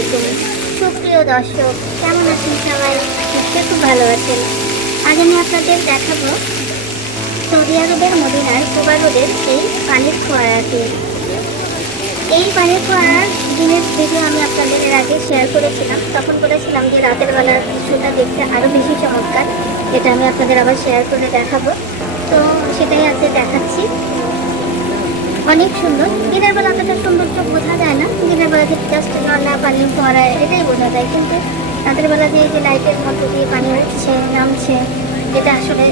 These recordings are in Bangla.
আলাইকুম সুপ্রিয় দর্শক, কেমন আছেন সবাই? নিশ্চয়ই খুব ভালো আছেন। আজ আমি আপনাদের দেখাবো সৌদি আরবের মদিনার কুবা রোডের এই পানির ফোয়ারাটি। এই পানির ফোয়ারার দিনের ভিডিও আমি আপনাদের এর আগে শেয়ার করেছিলাম। তখন বলেছিলাম যে রাতের বেলার দৃশ্যটা দেখতে আরও বেশি চমৎকার, এটা আমি আপনাদের আবার শেয়ার করে দেখাবো। তো সেটাই আজকে দেখাচ্ছি। অনেক সুন্দর। দিনের বেলা অতটা সৌন্দর্য বোঝা যায় না, দিনের বেলা যে জাস্ট ঝর্ণা পানি ফোয়ারা এটাই বোঝা যায়, কিন্তু রাতের বেলা যে এই যে লাইটের মধ্যে দিয়ে পানি উঠছে নামছে, এটা আসলে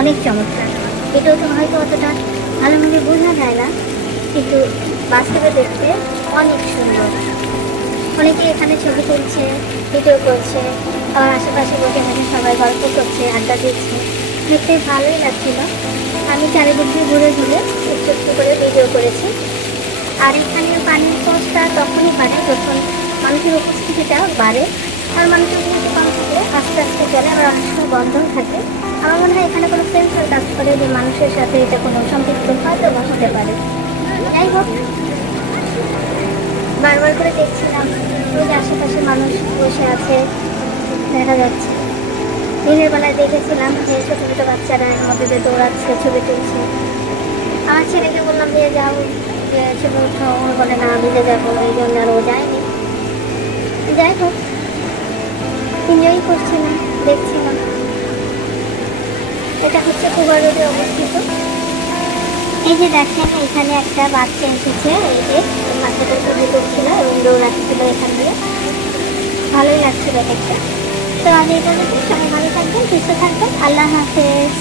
অনেক চমৎকার। এটাও তো হয়তো অতটা ভালোভাবে বোঝা যায় না, কিন্তু বাস্তবে দেখতে অনেক সুন্দর। অনেকে এখানে ছবি তুলছে, ভিডিও করছে, আবার আশেপাশে বসে বসে সবাই গল্প করছে, আড্ডা দিচ্ছে, দেখতে ভালোই লাগছিল। আমি চারিদিকে ঘুরে ঘুরে একটু একটু করে ভিডিও করেছি। আর এখানে পানির ফোর্সটা তখনই বাড়ে যখন মানুষের উপস্থিতিটা বাড়ে। আর মানুষের উপস্থিতি কম থাকলে আস্তে আস্তে চলে, আবার অনেক সময় বন্ধ থাকে। আমার মনে হয় এখানে কোনো সেন্সর কাজ করে যে মানুষের সাথে এটা কোনো সম্পৃক্ত হয়তো বা হতে পারে। যাই হোক, বারবার করে দেখছিলাম ওই যে আশেপাশে মানুষ বসে আছে দেখা যাচ্ছে। দিনের বেলায় দেখেছিলাম যে ছোটো ছোটো বাচ্চারা এর মধ্যে যে দৌড়াচ্ছে, ছবি তুলছে। আমার ছেলেকে বললাম যে যাও, যে ছবি উঠো, ও বলে না ভিজে যাবো, এই জন্য আর ও যায়নি। যাই হোক, এনজয় করছিলাম, দেখছিলাম। এটা হচ্ছে কুবা রোডে অবস্থিত। এই যে দেখেন এখানে একটা বাচ্চা এসেছে, এই যে বাচ্চাটা ছবি তুলছিল এবং দৌড়াচ্ছিল এখান দিয়ে, ভালোই লাগছিল দেখতে। তো আমি এই বলছি, সবাই ভালো থাকবেন, সুস্থ থাকবেন, আল্লাহ হাফেজ।